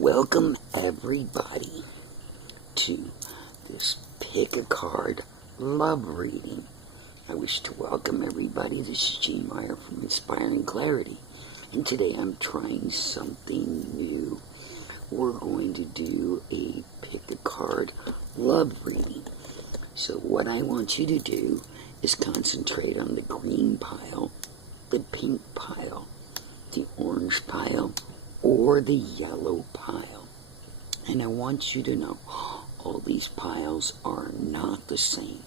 Welcome everybody to this pick a card love reading. I wish to welcome everybody. This is Gene Meyer from Inspiring Clarity, and today I'm trying something new. We're going to do a pick a card love reading. So what I want you to do is concentrate on the green pile, the pink pile, the orange pile, or the yellow pile. And I want you to know all these piles are not the same.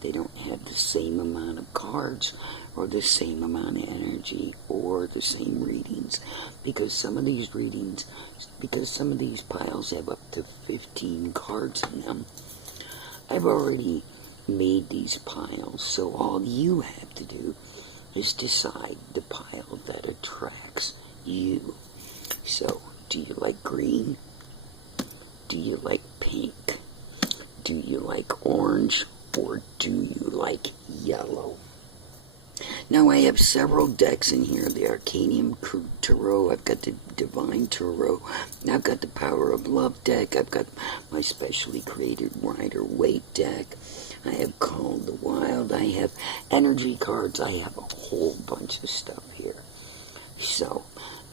They don't have the same amount of cards or the same amount of energy or the same readings, because some of these piles have up to 15 cards in them. I've already made these piles, so all you have to do is decide the pile that attracts you. So, do you like green? Do you like pink? Do you like orange? Or do you like yellow? Now, I have several decks in here. The Arcanium Tarot, I've got the Divine Tarot, I've got the Power of Love deck, I've got my specially created Rider-Waite deck, I have Call of the Wild, I have energy cards, I have a whole bunch of stuff here. So,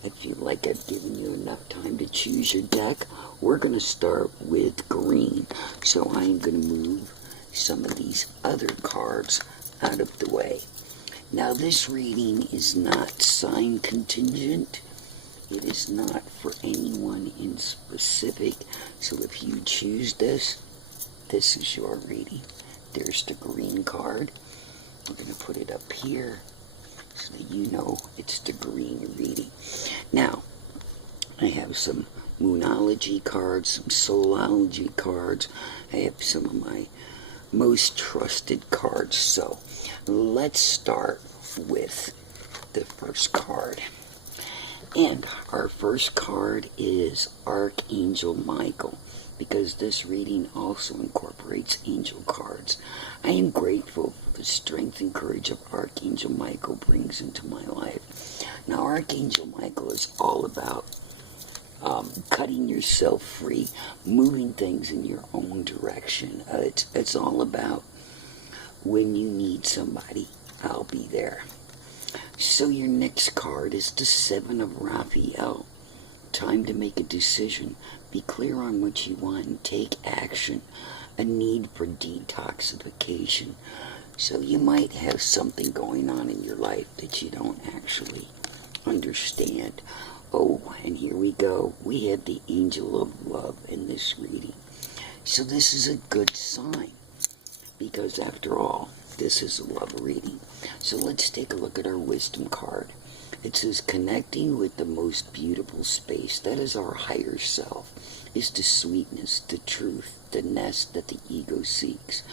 I feel like I've given you enough time to choose your deck. We're going to start with green. So I'm going to move some of these other cards out of the way. Now this reading is not sign contingent. It is not for anyone in specific. So if you choose this is your reading. There's the green card. We're going to put it up here so that you know it's the green reading. Now, I have some Moonology cards, some Soulology cards. I have some of my most trusted cards. So, let's start with the first card. And our first card is Archangel Michael, because this reading also incorporates angel cards. I am grateful for the strength and courage of Archangel Michael brings into my life. Now, Archangel Michael is all about cutting yourself free, moving things in your own direction. It's all about when you need somebody, I'll be there. So your next card is the Seven of Raphael. Time to make a decision. Be clear on what you want and take action. A need for detoxification. So you might have something going on in your life that you don't actually understand. Oh, and here we go. We have the Angel of Love in this reading. So this is a good sign, because after all, this is a love reading. So let's take a look at our Wisdom card. It says, connecting with the most beautiful space, that is our higher self, is the sweetness, the truth, the nest that the ego seeks.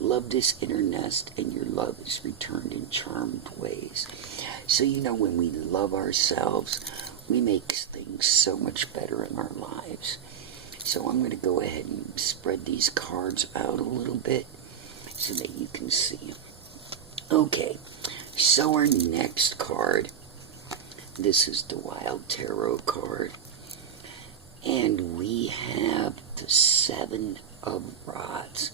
Love this inner nest, and your love is returned in charmed ways. So you know, when we love ourselves, we make things so much better in our lives. So I'm going to go ahead and spread these cards out a little bit so that you can see them. Okay, so our next card, this is the Wild Tarot card, and we have the Seven of Rods.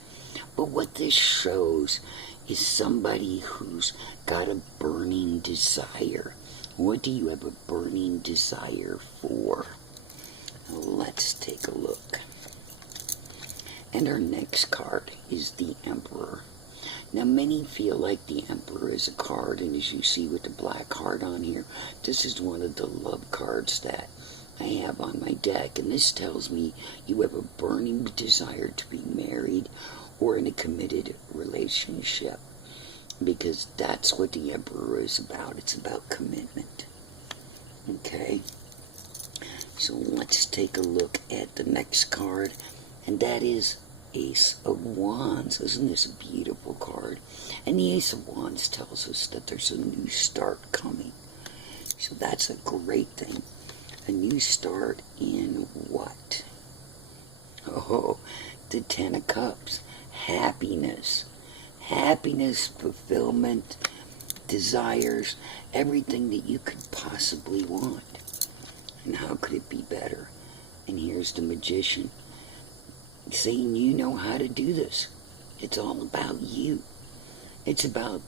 But what this shows is somebody who's got a burning desire. What do you have a burning desire for? Let's take a look. And our next card is the Emperor. Now, many feel like the Emperor is a card, and as you see with the black heart on here, this is one of the love cards that I have on my deck, and this tells me you have a burning desire to be married or in a committed relationship, because that's what the Emperor is about. It's about commitment. Okay? So let's take a look at the next card, and that is Ace of Wands. Isn't this a beautiful card? And the Ace of Wands tells us that there's a new start coming. So that's a great thing. A new start in what? Oh, the Ten of Cups. Happiness. Happiness, fulfillment, desires, everything that you could possibly want. And how could it be better? And here's the Magician saying you know how to do this. It's all about you. It's about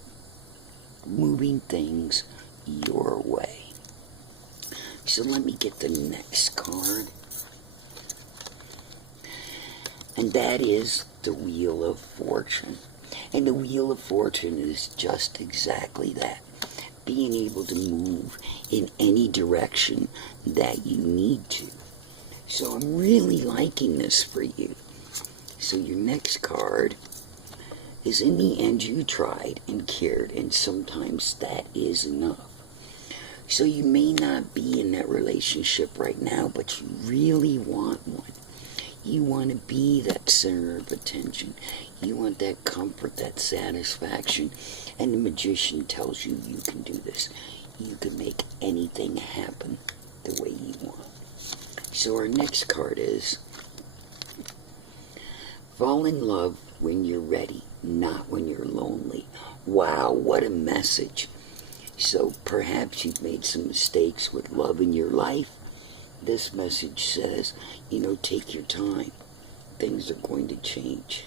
moving things your way. So let me get the next card. And that is the Wheel of Fortune. And the Wheel of Fortune is just exactly that. Being able to move in any direction that you need to. So I'm really liking this for you. So your next card is, in the end you tried and cared, and sometimes that is enough. So you may not be in that relationship right now, but you really want one. You want to be that center of attention. You want that comfort, that satisfaction. And the Magician tells you you can do this. You can make anything happen the way you want. So our next card is, fall in love when you're ready, not when you're lonely. Wow, what a message. So perhaps you've made some mistakes with love in your life. This message says, take your time. Things are going to change.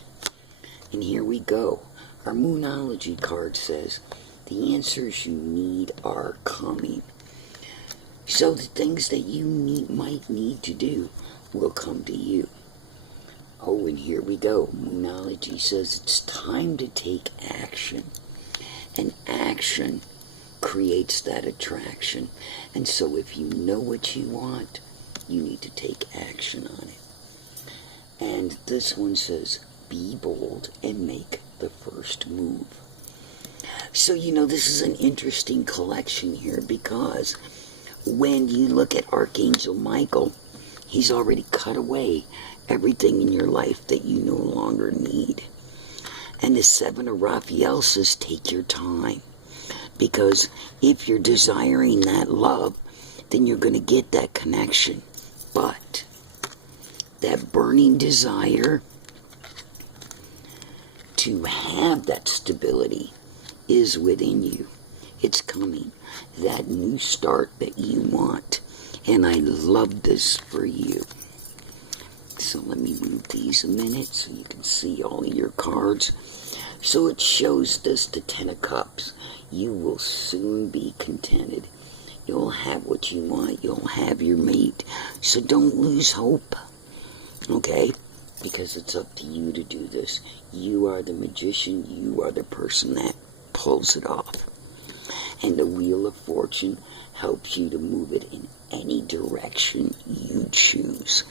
And here we go. Our Moonology card says, the answers you need are coming. So the things that you might need to do will come to you. Oh, and here we go. Moonology says it's time to take action. And action creates that attraction. And so if you know what you want, you need to take action on it. And this one says, be bold and make the first move. So, this is an interesting collection here, because when you look at Archangel Michael, he's already cut away everything in your life that you no longer need. And the Seven of Raphael says, take your time. Because if you're desiring that love, then you're going to get that connection. But that burning desire to have that stability is within you. It's coming. That new start that you want. And I love this for you. So let me move these a minute so you can see all of your cards. So it shows this, the Ten of Cups. You will soon be contented. You'll have what you want. You'll have your mate. So don't lose hope. Okay? Because it's up to you to do this. You are the Magician. You are the person that pulls it off. And the Wheel of Fortune helps you to move it in any direction you choose.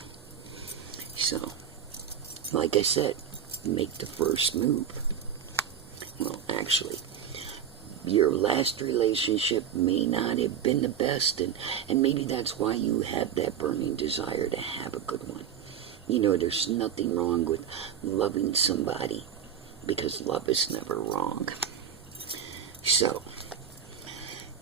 So, like I said, make the first move. Well, actually, your last relationship may not have been the best, and maybe that's why you have that burning desire to have a good one. There's nothing wrong with loving somebody, because love is never wrong. So,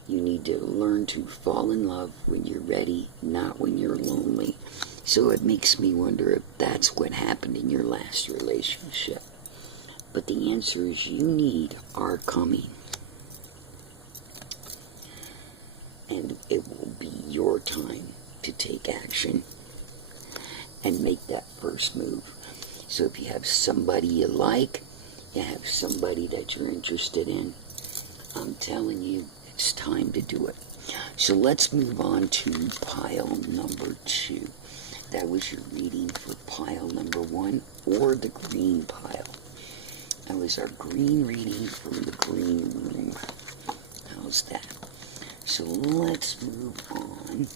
you need to learn to fall in love when you're ready, not when you're lonely. So it makes me wonder if that's what happened in your last relationship. But the answers you need are coming. And it will be your time to take action and make that first move. So if you have somebody you like, you have somebody that you're interested in, I'm telling you, it's time to do it. So let's move on to pile number 2. That was your reading for pile number 1, or the green pile. That was our green reading from the green room. How's that? So let's move on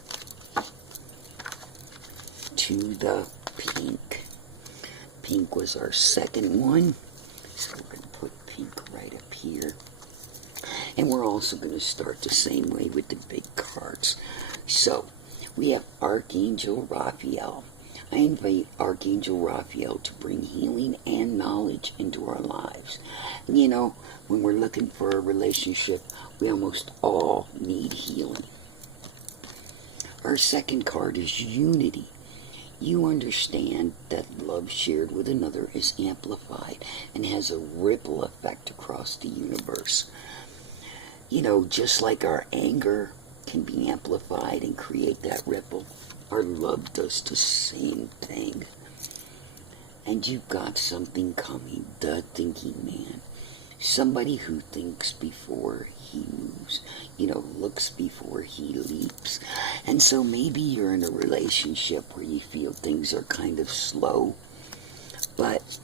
to the pink. Pink was our second one. So we're going to put pink right up here. And we're also going to start the same way with the big cards. So, we have Archangel Raphael. I invite Archangel Raphael to bring healing and knowledge into our lives. And when we're looking for a relationship, we almost all need healing. Our second card is unity. You understand that love shared with another is amplified and has a ripple effect across the universe. Just like our anger can be amplified and create that ripple. Our love does the same thing. And you've got something coming, the thinking man. Somebody who thinks before he moves, looks before he leaps. And so maybe you're in a relationship where you feel things are kind of slow, but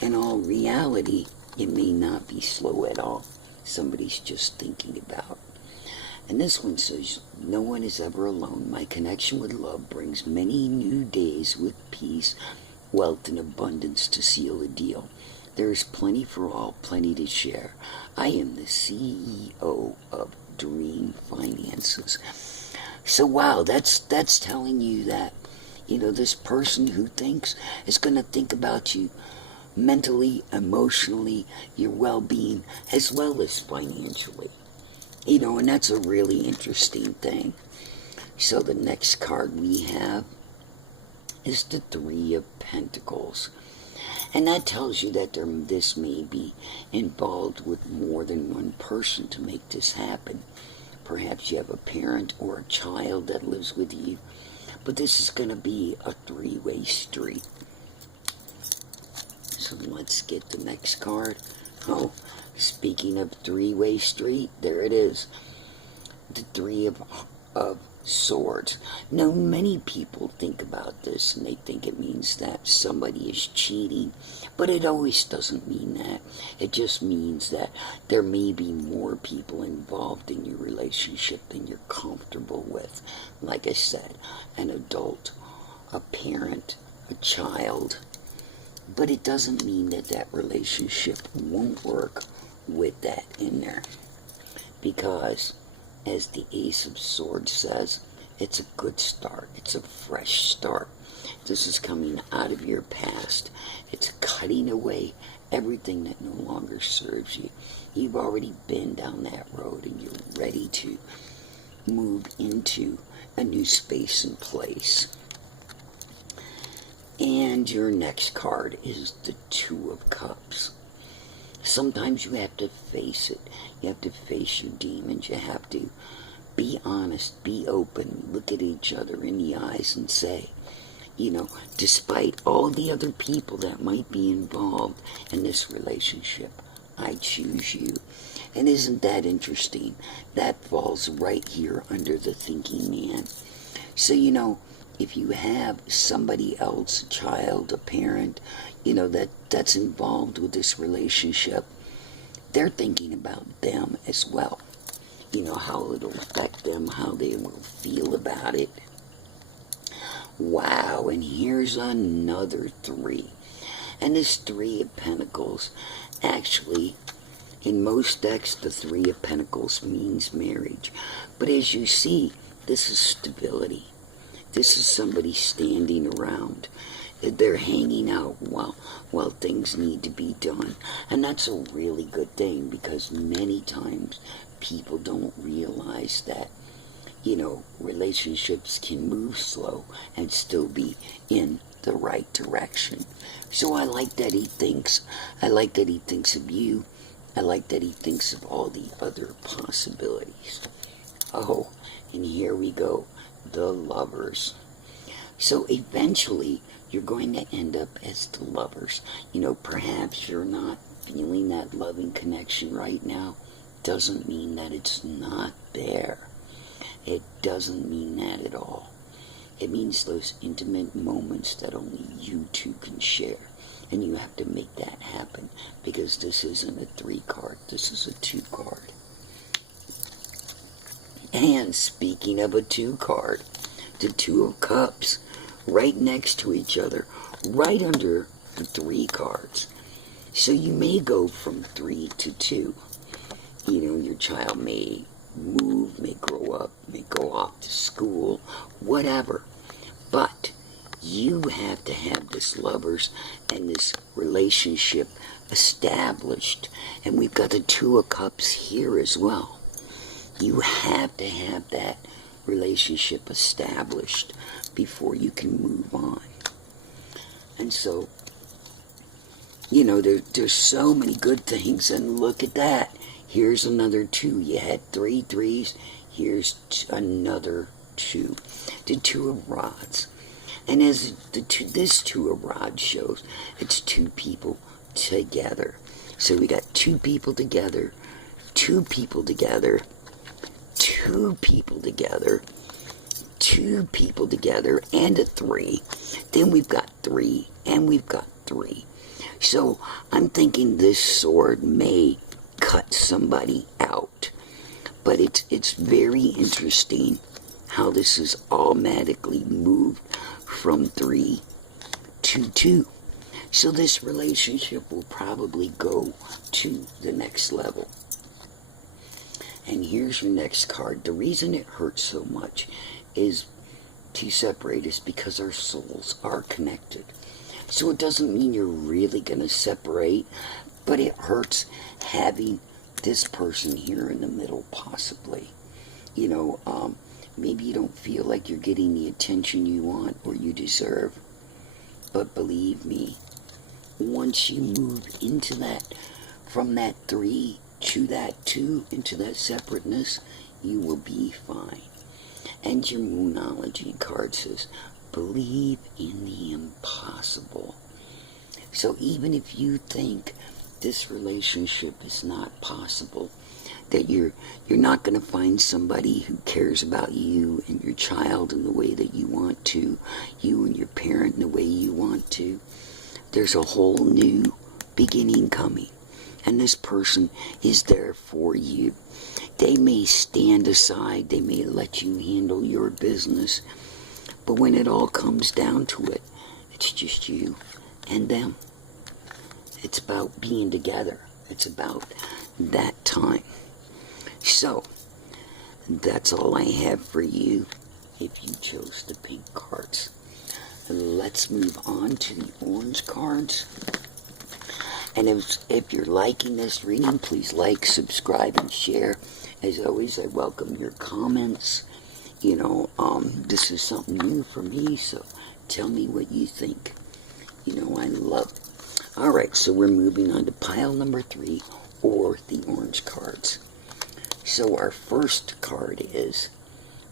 in all reality, it may not be slow at all. Somebody's just thinking about. And this one says, no one is ever alone. My connection with love brings many new days with peace, wealth, and abundance to seal the deal. There is plenty for all, plenty to share. I am the CEO of Dream Finances. So wow, that's telling you that, this person who thinks is going to think about you mentally, emotionally, your well-being, as well as financially. And that's a really interesting thing. So the next card we have is the Three of Pentacles. And that tells you that this may be involved with more than one person to make this happen. Perhaps you have a parent or a child that lives with you. But this is going to be a three-way street. So let's get the next card. Oh, speaking of three-way street, there it is. The Three of Swords. Now, many people think about this and they think it means that somebody is cheating, but it always doesn't mean that. It just means that there may be more people involved in your relationship than you're comfortable with. Like I said, an adult, a parent, a child. But it doesn't mean that that relationship won't work with that in there. Because, as the Ace of Swords says, it's a good start. It's a fresh start. This is coming out of your past. It's cutting away everything that no longer serves you. You've already been down that road and you're ready to move into a new space and place. And your next card is the Two of Cups. Sometimes you have to face it. You have to face your demons. You have to be honest, be open, look at each other in the eyes and say, despite all the other people that might be involved in this relationship, I choose you. And isn't that interesting? That falls right here under the thinking man. So, if you have somebody else, a child, a parent, that's involved with this relationship, they're thinking about them as well. How it'll affect them, how they will feel about it. Wow, and here's another three. And this Three of Pentacles, actually, in most decks, the Three of Pentacles means marriage. But as you see, this is stability. This is somebody standing around. They're hanging out while things need to be done. And that's a really good thing, because many times people don't realize that, relationships can move slow and still be in the right direction. So I like that he thinks of you. I like that he thinks of all the other possibilities. Oh, and here we go. The Lovers. So eventually you're going to end up as the Lovers. Perhaps you're not feeling that loving connection right now. Doesn't mean that it's not there. It doesn't mean that at all. It means those intimate moments that only you two can share. And you have to make that happen, because this isn't a 3 card. This is a 2 card. And speaking of a 2 card, the Two of Cups, right next to each other, right under the 3 cards. So you may go from 3 to 2. Your child may move, may grow up, may go off to school, whatever. But you have to have this Lovers and this relationship established. And we've got the Two of Cups here as well. You have to have that relationship established before you can move on. And so, there's so many good things, and look at that. Here's another 2. You had 3 threes, here's another two. The two of rods. And as this two of rods shows, it's two people together. So we got two people together, two people together, two people together, two people together, and a three. Then we've got three, and we've got three. So I'm thinking this sword may cut somebody out. But it's very interesting how this is automatically moved from 3 to 2. So this relationship will probably go to the next level. And here's your next card. The reason it hurts so much is to separate is because our souls are connected. So it doesn't mean you're really going to separate, but it hurts having this person here in the middle, possibly. You know, maybe you don't feel like you're getting the attention you want or you deserve. But believe me, once you move into that, from that 3 to that 2, into that separateness, you will be fine. And your Moonology card says, believe in the impossible. So even if you think this relationship is not possible, that you're not going to find somebody who cares about you and your child in the way that you want to, you and your parent in the way you want to, there's a whole new beginning coming. And this person is there for you. They may stand aside, they may let you handle your business, but when it all comes down to it, it's just you and them. It's about being together. It's about that time. So, that's all I have for you if you chose the pink cards. Let's move on to the orange cards. And if you're liking this reading, please like, subscribe, and share. As always, I welcome your comments. You know, this is something new for me, so tell me what you think. You know, I love it. Alright, so we're moving on to pile number 3, or the orange cards. So our first card is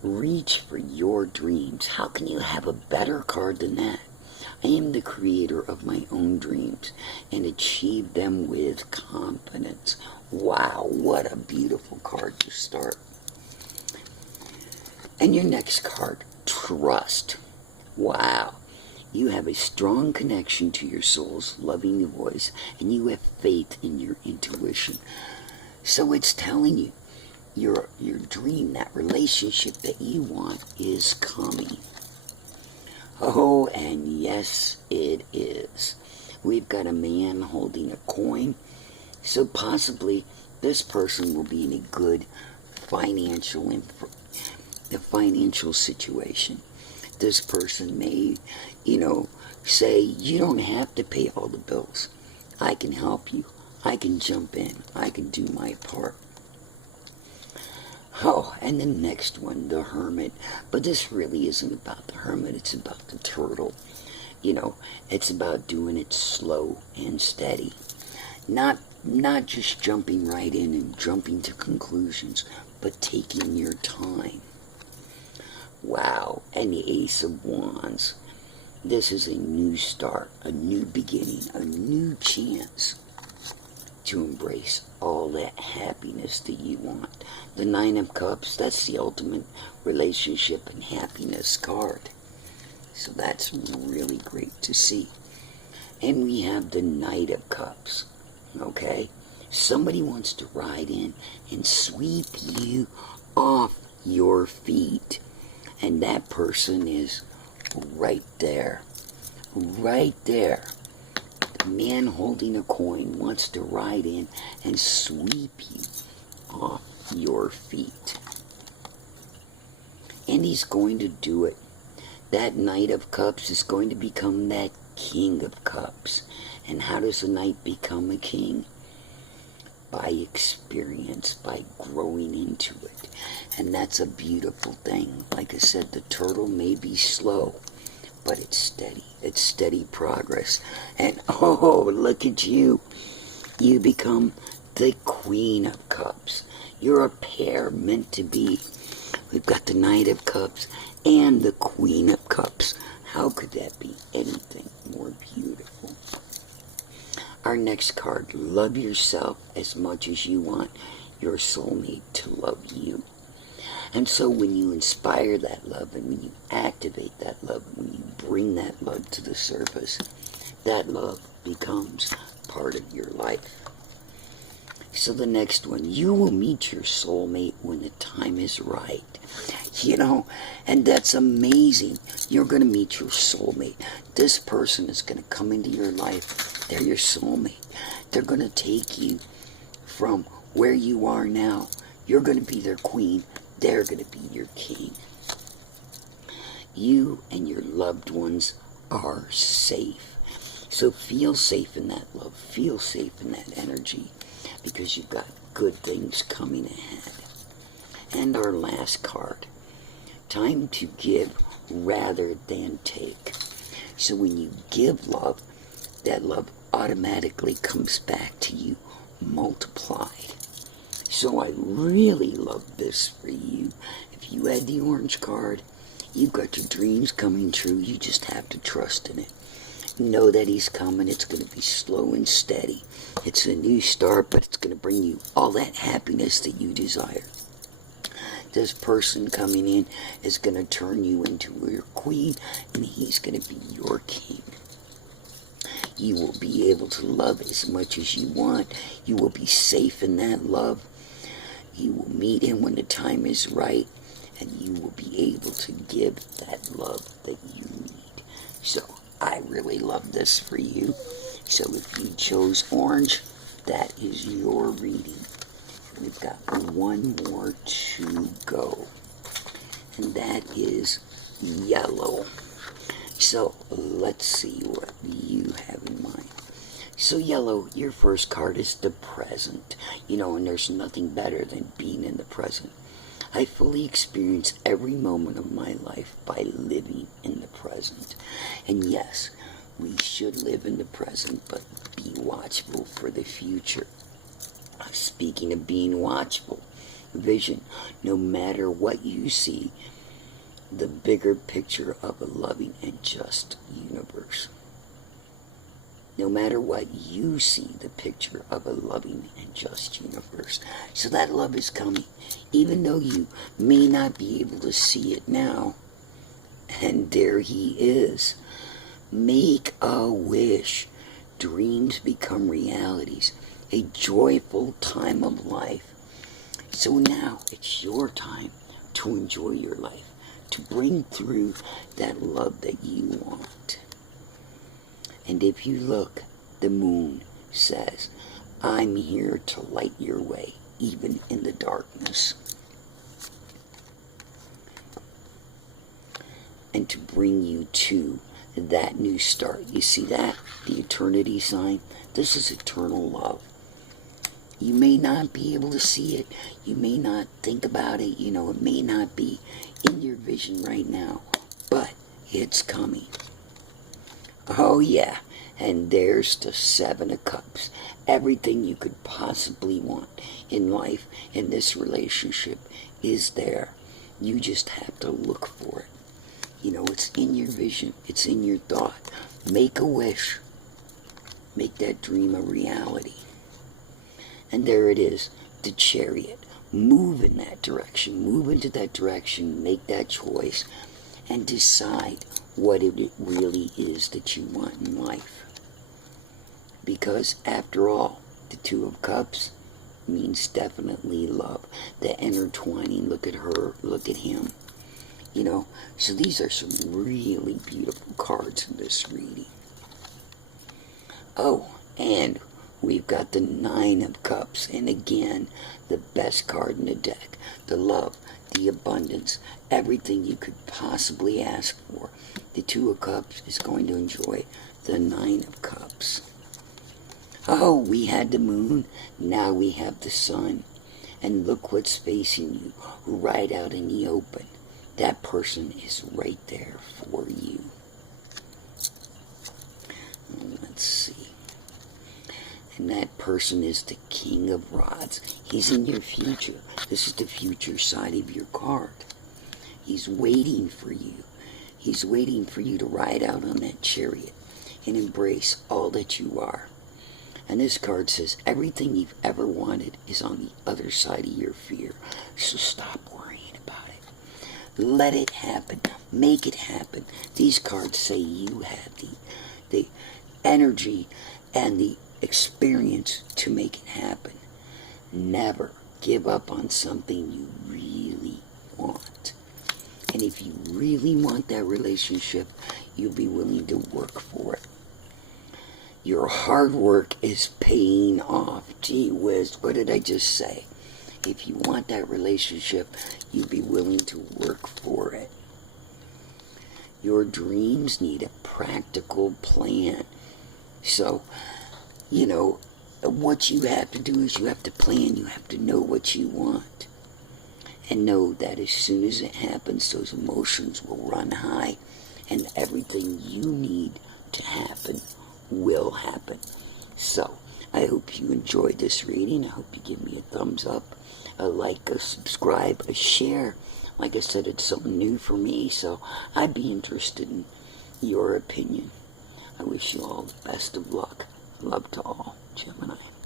reach for your dreams. How can you have a better card than that? I am the creator of my own dreams and achieve them with confidence. Wow, what a beautiful card to start. And your next card, trust. Wow. You have a strong connection to your soul's loving voice, and you have faith in your intuition. So it's telling you, your dream, that relationship that you want, is coming. Oh, and yes, it is. We've got a man holding a coin, so possibly this person will be in a good financial situation. This person may, you know, say, you don't have to pay all the bills. I can help you. I can jump in. I can do my part. Oh, and the next one, the hermit. But this really isn't about the hermit. It's about the turtle. You know, it's about doing it slow and steady. Not just jumping right in and jumping to conclusions, but taking your time. Wow, and the Ace of Wands. This is a new start, a new beginning, a new chance to embrace all that happiness that you want. The Nine of Cups, that's the ultimate relationship and happiness card. So that's really great to see. And we have the Knight of Cups, okay? Somebody wants to ride in and sweep you off your feet. And that person is right there. Right there. The man holding a coin wants to ride in and sweep you off your feet. And he's going to do it. That Knight of Cups is going to become that King of Cups. And how does a knight become a king? By experience, by growing into it. And that's a beautiful thing. Like I said, the turtle may be slow, but it's steady. It's steady progress. And oh, look at you. You become the Queen of Cups. You're a pair meant to be. we've got the Knight of Cups and the Queen of Cups. How could that be anything more beautiful? Our next card, love yourself as much as you want your soulmate to love you. And so when you inspire that love and when you activate that love, when you bring that love to the surface, that love becomes part of your life. So the next one, you will meet your soulmate when the time is right. You know, and that's amazing. You're going to meet your soulmate. This person is going to come into your life. They're your soulmate. They're going to take you from where you are now. You're going to be their queen. They're going to be your king. You and your loved ones are safe. So feel safe in that love. Feel safe in that energy, because you've got good things coming ahead. And our last card, time to give rather than take. So when you give love, that love automatically comes back to you multiplied. So I really love this for you. If you had the orange card, you've got your dreams coming true. You just have to trust in it. Know that he's coming. It's going to be slow and steady. It's a new start, but it's going to bring you all that happiness that you desire. This person coming in is going to turn you into your queen, and he's going to be your king. You will be able to love as much as you want. You will be safe in that love. You will meet him when the time is right, and you will be able to give that love that you need. So I really love this for you. So if you chose orange, that is your reading. We've got one more to go, and that is yellow. So let's see what you have in mind. So yellow, your first card is the present. You know, and there's nothing better than being in the present. I fully experience every moment of my life by living in the present. And yes, we should live in the present, but be watchful for the future. Speaking of being watchful, vision, no matter what you see, the bigger picture of a loving and just universe. No matter what you see, the picture of a loving and just universe. So that love is coming, even though you may not be able to see it now. And there he is. Make a wish. Dreams become realities. A joyful time of life. So now it's your time to enjoy your life, to bring through that love that you want. And if you look, the moon says, I'm here to light your way, even in the darkness. And to bring you to that new start. You see that? The eternity sign? This is eternal love. You may not be able to see it. You may not think about it. You know, it may not be in your vision right now. But it's coming. Oh, yeah. And there's the Seven of Cups. Everything you could possibly want in life, in this relationship, is there. You just have to look for it. You know, it's in your vision. It's in your thought. Make a wish. Make that dream a reality. And there it is, the Chariot. Move in that direction. Move into that direction. Make that choice. And decide what it really is that you want in life. Because after all, the Two of Cups means definitely love. The intertwining, look at her, look at him. You know, so these are some really beautiful cards in this reading. Oh, and we've got the Nine of Cups, and again, the best card in the deck. The love, the abundance, everything you could possibly ask for. The Two of Cups is going to enjoy the Nine of Cups. Oh, we had the moon, now we have the sun. And look what's facing you, right out in the open. That person is right there for you. Let's see. And that person is the King of Rods. He's in your future. This is the future side of your card. He's waiting for you. He's waiting for you to ride out on that chariot and embrace all that you are. And this card says everything you've ever wanted is on the other side of your fear. So stop worrying about it. Let it happen. Make it happen. These cards say you have the energy and the experience to make it happen. Never give up on something you really want. And if you really want that relationship, you'll be willing to work for it. Your hard work is paying off. Gee whiz, what did I just say? If you want that relationship, you'll be willing to work for it. Your dreams need a practical plan. So, what you have to do is you have to plan. You have to know what you want. And know that as soon as it happens, those emotions will run high. And everything you need to happen will happen. So, I hope you enjoyed this reading. I hope you give me a thumbs up, a like, a subscribe, a share. Like I said, it's something new for me, so I'd be interested in your opinion. I wish you all the best of luck. Love to all. Gemini.